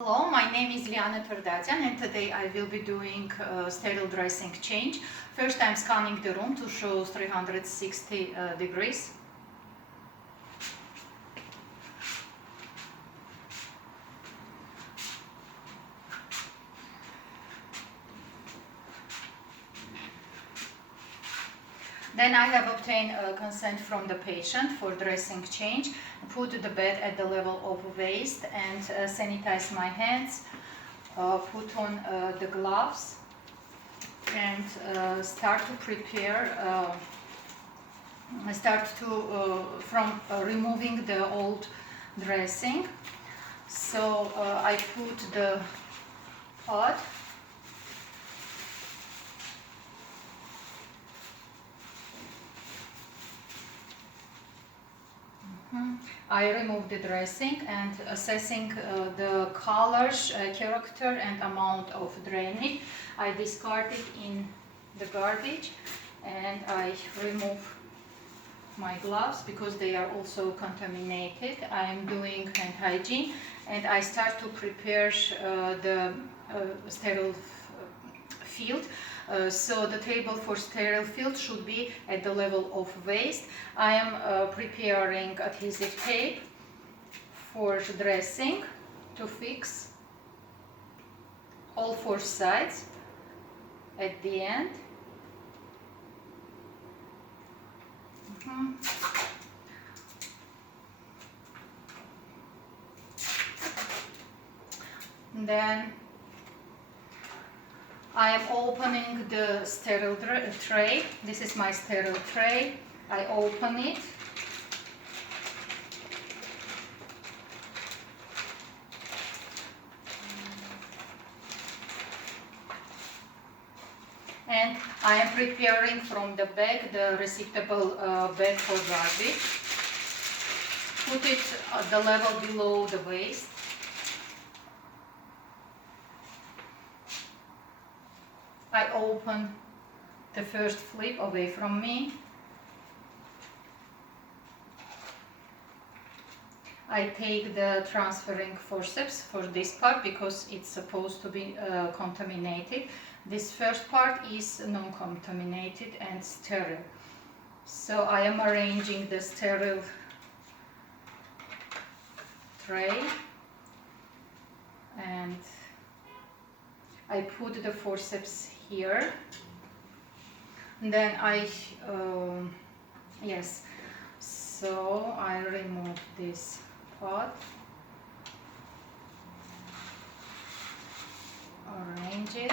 Hello, my name is Liana Tardatian and today I will be doing sterile dressing change. First I'm scanning the room to show 360 degrees. Then I have obtained consent from the patient for dressing change, put the bed at the level of waist and sanitize my hands, put on the gloves and start to prepare, from removing the old dressing. So I put the pot I remove the dressing and assessing the colors, character and amount of drainage. I discard it in the garbage and I remove my gloves because they are also contaminated. I am doing hand hygiene and I start to prepare the sterile field. So the table for sterile field should be at the level of waist. I am preparing adhesive tape for dressing to fix all four sides at the end. Then I am opening the sterile tray. This is my sterile tray. I open it. And I am preparing from the bag the receptacle bag for garbage. Put it at the level below the waist. I open the first flip away from me. I take the transferring forceps for this part because it's supposed to be contaminated. This first part is non-contaminated and sterile. So I am arranging the sterile tray and I put the forceps here. And then so I remove this pot, arrange it.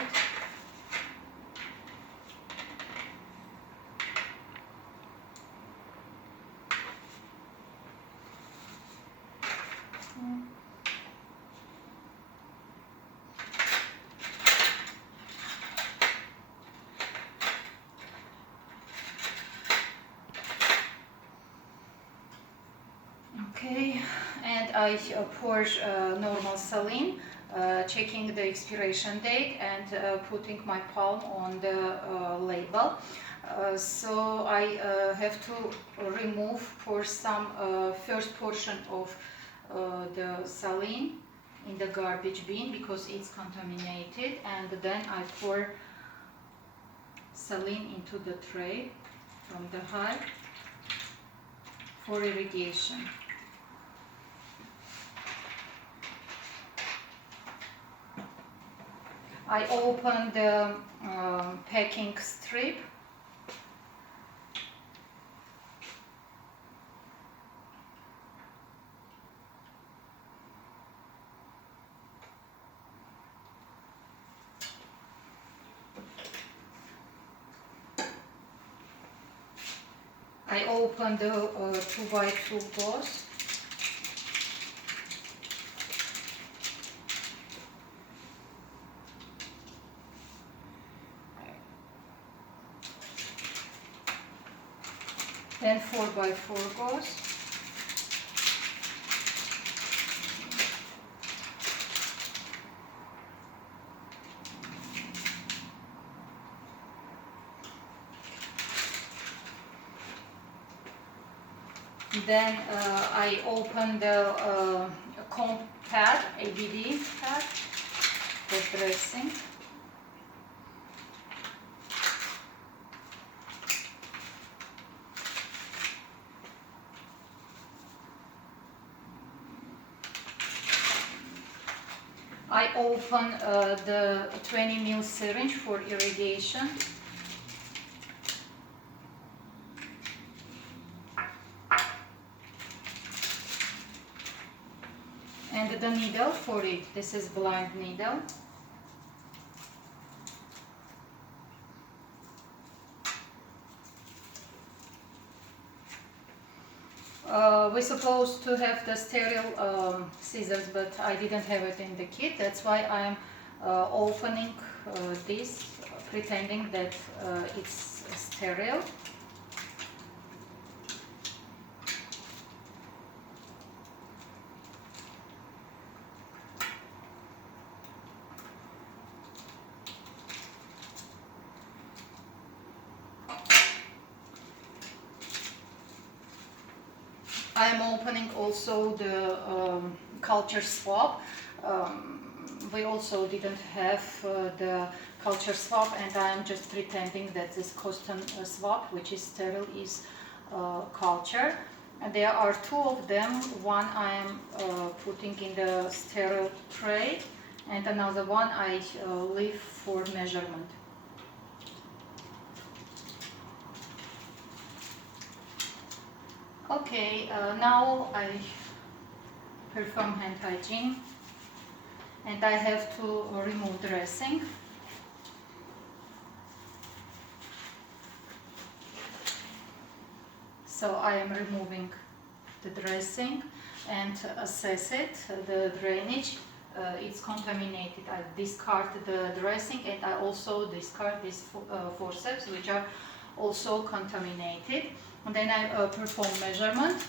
Okay, and I pour normal saline, checking the expiration date and putting my palm on the label. So I have to remove for some first portion of the saline in the garbage bin because it's contaminated, and then I pour saline into the tray from the hive for irrigation. I open the packing strip. I open the 2x2 gauze. Then 4x4 gauze. Then I open the pad, ABD pad for dressing. I open the 20 ml syringe for irrigation. And the needle for it, this is blind needle. We're supposed to have the sterile scissors, but I didn't have it in the kit. That's why I'm opening this, pretending that it's sterile. I am opening also the culture swab. We also didn't have the culture swab, and I am just pretending that this cotton swab, which is sterile, is culture. And there are two of them. One I am putting in the sterile tray, and another one I leave for measurement. Okay, now I perform hand hygiene, and I have to remove dressing. So I am removing the dressing and assess it, the drainage. It's contaminated. I discard the dressing, and I also discard these forceps, which are also contaminated. And then I perform measurement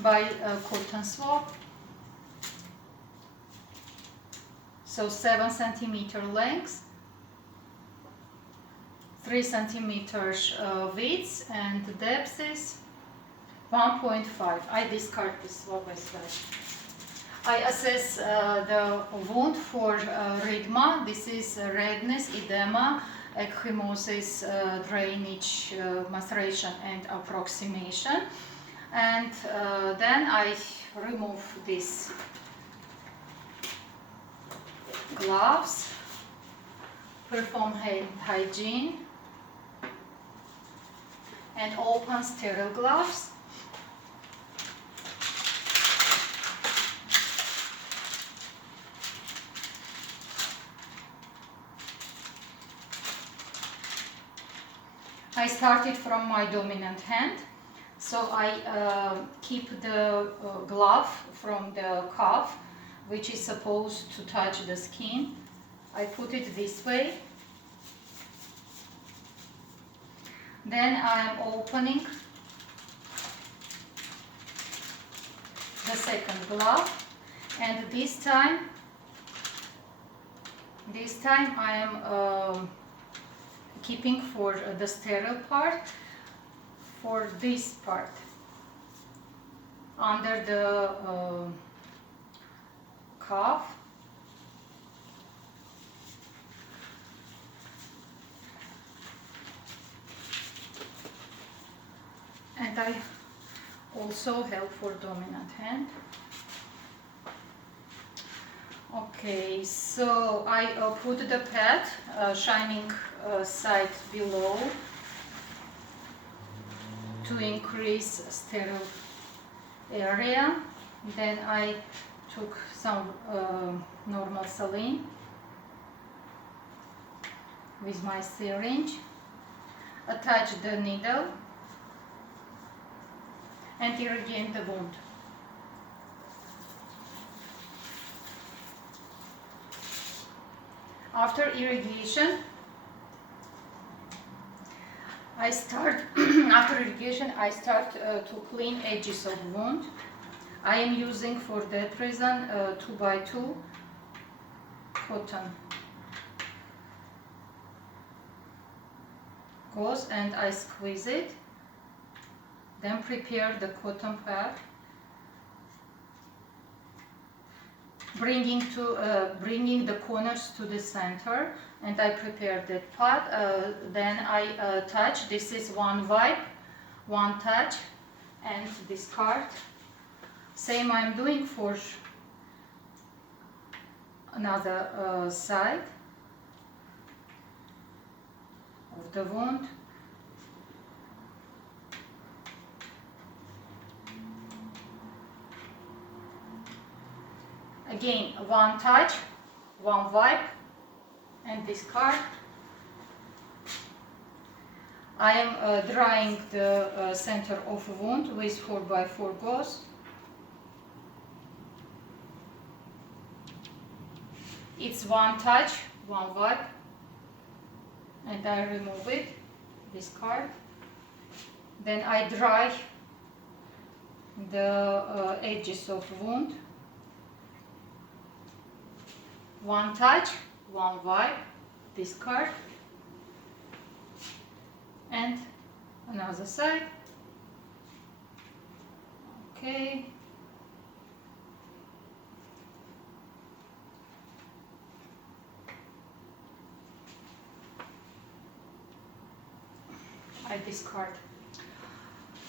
by cotton swab. So 7 centimeter length, 3 centimeters width, and the depth is 1.5. I discard this swab as well. I assess the wound for rhigma. This is redness, edema, ecchymosis, drainage, maceration, and approximation. And then I remove these gloves, perform hand hygiene, and open sterile gloves. I started from my dominant hand, so I keep the glove from the cuff, which is supposed to touch the skin. I put it this way. Then I am opening the second glove, and this time I am keeping for the sterile part, for this part under the cuff. And I also help for dominant hand. Okay, so I put the pad shining side below to increase sterile area. Then I took some normal saline with my syringe, attach the needle, and irrigate the wound. After irrigation, I start to clean edges of wound. I am using for that reason 2x2 cotton gauze, and I squeeze it. Then prepare the cotton pad bringing the corners to the center, and I prepare that part. Then I touch. This is one wipe, one touch, and discard. Same I'm doing for another side of the wound. Again, one touch, one wipe, and discard. I am drying the center of wound with 4x4 gauze. It's one touch, one wipe, and I remove it, discard. Then I dry the edges of wound. One touch, one wipe, discard, and another side. Okay. I discard.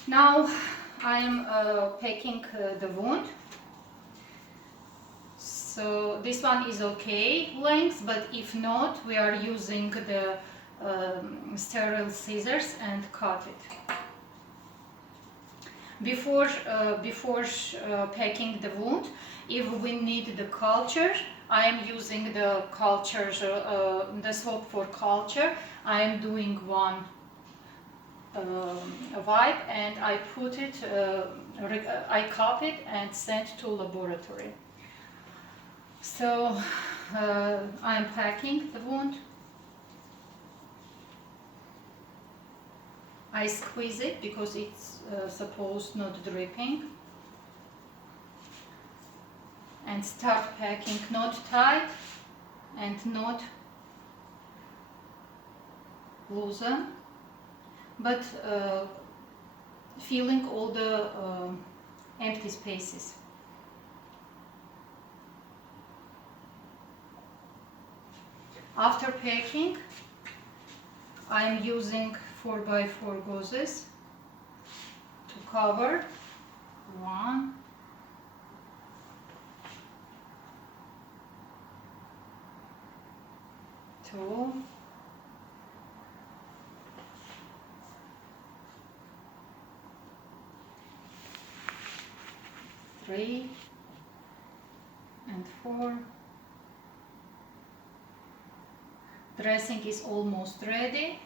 Now I am packing the wound. So this one is okay length, but if not, we are using the sterile scissors and cut it. Before packing the wound, if we need the culture, I am using the culture, the soap for culture. I am doing one wipe, and I put it, I cup it and send to laboratory. So I'm packing the wound. I squeeze it because it's supposed not dripping, and start packing, not tight and not loosen, but filling all the empty spaces. After packing, I am using 4x4 gauzes to cover. 1, 2, 3, and 4. Dressing is almost ready.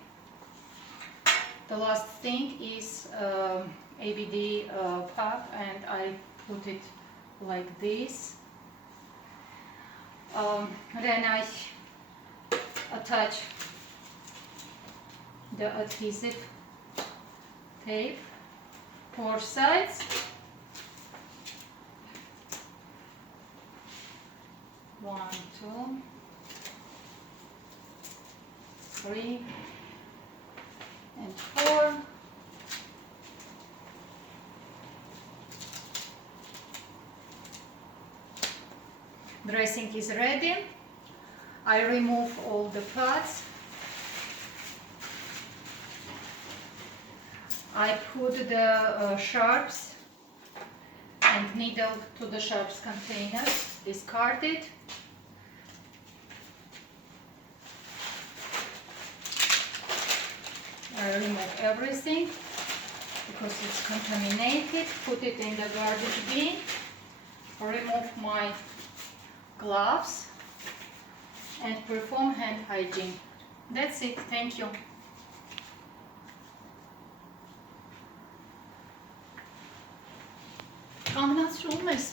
The last thing is ABD pack, and I put it like this. Then I attach the adhesive tape, 4 sides. One, 2, 3, and 4. Dressing is ready. I remove all the parts. I put the sharps and needle to the sharps container, discard it. I remove everything because it's contaminated, put it in the garbage bin, remove my gloves, and perform hand hygiene. That's it, thank you. Anlatsız olmaz.